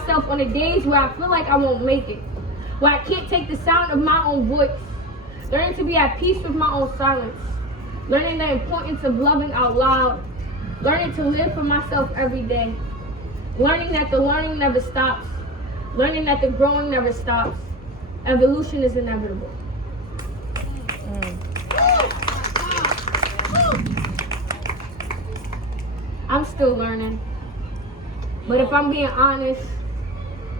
myself on the days where I feel like I won't make it, where I can't take the sound of my own voice. Learning to be at peace with my own silence. Learning the importance of loving out loud. Learning to live for myself every day. Learning that the learning never stops. Learning that the growing never stops. Evolution is inevitable. I'm still learning. But if I'm being honest,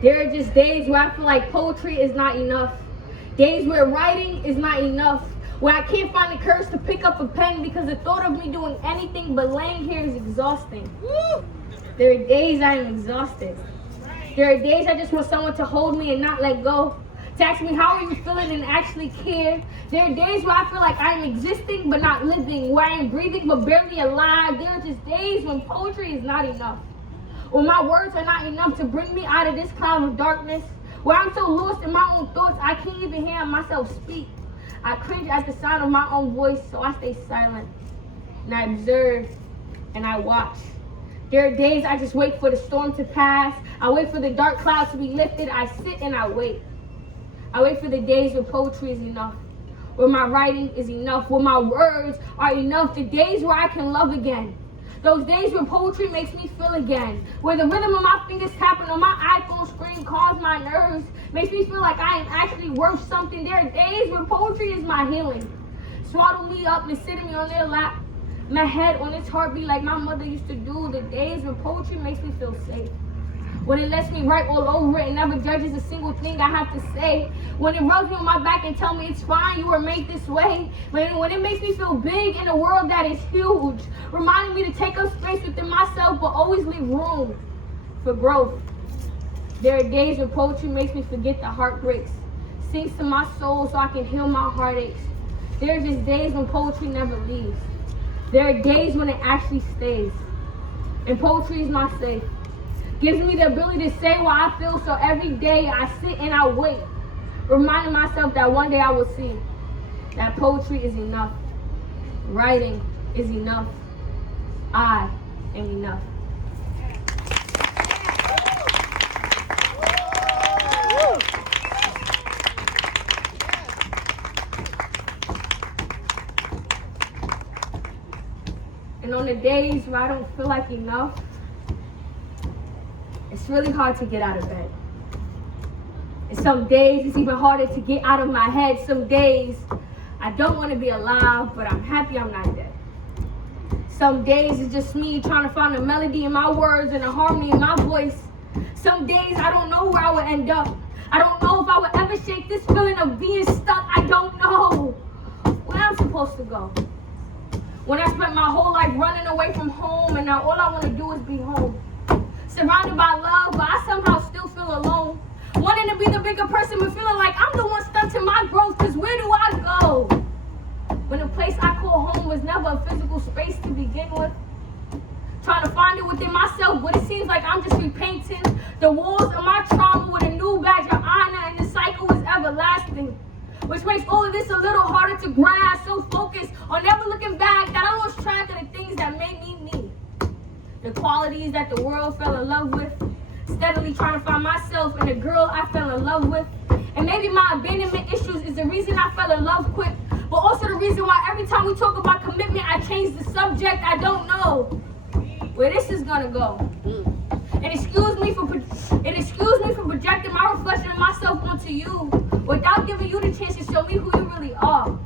there are just days where I feel like poetry is not enough. Days where writing is not enough. Where I can't find the courage to pick up a pen because the thought of me doing anything but laying here is exhausting. There are days I am exhausted. There are days I just want someone to hold me and not let go. To ask me how are you feeling and actually care. There are days where I feel like I am existing but not living. Where I am breathing but barely alive. There are just days when poetry is not enough. When my words are not enough to bring me out of this cloud of darkness. Where I'm so lost in my own thoughts I can't even hear myself speak. I cringe at the sound of my own voice, so I stay silent. And I observe and I watch. There are days I just wait for the storm to pass. I wait for the dark clouds to be lifted. I sit and I wait. I wait for the days where poetry is enough. Where my writing is enough. Where my words are enough. The days where I can love again. Those days where poetry makes me feel again. Where the rhythm of my fingers tapping on my iPhone screen calms my nerves. Makes me feel like I am actually worth something. There are days where poetry is my healing. Swaddle me up and sit me on their lap. My head on its heartbeat like my mother used to do. The days when poetry makes me feel safe. When it lets me write all over it and never judges a single thing I have to say. When it rubs me on my back and tell me it's fine, you were made this way. When it makes me feel big in a world that is huge. Reminding me to take up space within myself but always leave room for growth. There are days when poetry makes me forget the heartbreaks. Sinks to my soul so I can heal my heartaches. There are just days when poetry never leaves. There are days when it actually stays. And poetry is my safe. Gives me the ability to say what I feel, so every day I sit and I wait. Reminding myself that one day I will see that poetry is enough. Writing is enough. I am enough. And on the days where I don't feel like enough, it's really hard to get out of bed. And some days it's even harder to get out of my head. Some days I don't want to be alive, but I'm happy I'm not dead. Some days it's just me trying to find a melody in my words and a harmony in my voice. Some days I don't know where I would end up. I don't know if I would ever shake this feeling of being stuck. I don't know where I'm supposed to go. When I spent my whole life running away from home and now all I want to do is be home. Surrounded by love, but I somehow still feel alone. Wanting to be the bigger person, but feeling like I'm the one stunting my growth, because where do I go? When the place I call home was never a physical space to begin with. Trying to find it within myself, but it seems like I'm just repainting the walls of my trauma with a new badge of honor, and the cycle is everlasting. Which makes all of this a little harder to grasp, so focused on never looking back that I lost track of the things that made me me. The qualities that the world fell in love with, steadily trying to find myself in the girl I fell in love with. And maybe my abandonment issues is the reason I fell in love quick, but also the reason why every time we talk about commitment, I change the subject. I don't know where this is gonna go. And excuse me for projecting my reflection of myself onto you without giving you the chance to show me who you really are.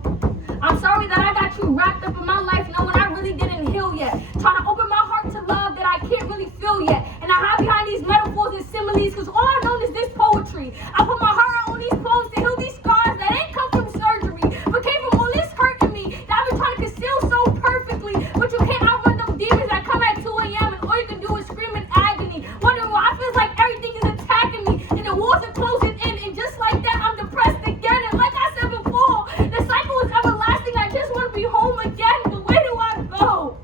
I'm sorry that I got you wrapped up in my life knowing I really didn't heal yet. Trying to open my heart to love that I can't really feel yet. And I hide behind these metaphors and similes because all I know is this poetry. I put my heart out on these poems to heal these scars that ain't come from surgery, but came from all this hurt in me that I've been trying to conceal so perfectly. But you can't outrun them demons that come at 2 a.m. and all you can do is scream in agony. Wondering why I feel like everything is attacking me and the walls are closing in. And just like that, I'm depressed again. And like I said before, the cycle is everlasting. I just want to be home again, but where do I go?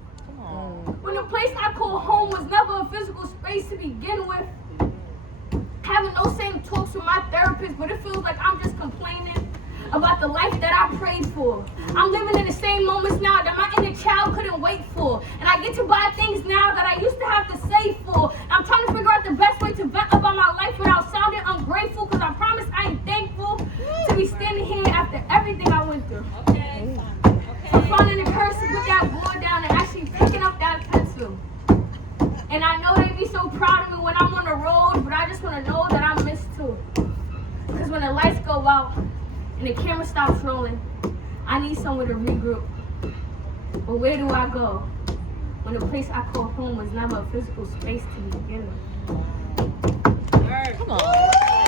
When the place I call home was never a physical space to begin with. Having those same talks with my therapist, but it feels like I'm just complaining about the life that I prayed for. I'm living in the same moments now that my inner child couldn't wait for. And I get to buy things now that I used to have to save for. I'm trying to figure out the best way to vent about my life too. And I know they be so proud of me when I'm on the road, but I just want to know that I'm missed too. Because when the lights go out and the camera stops rolling, I need somewhere to regroup. But where do I go when the place I call home was never a physical space to begin with? Come on.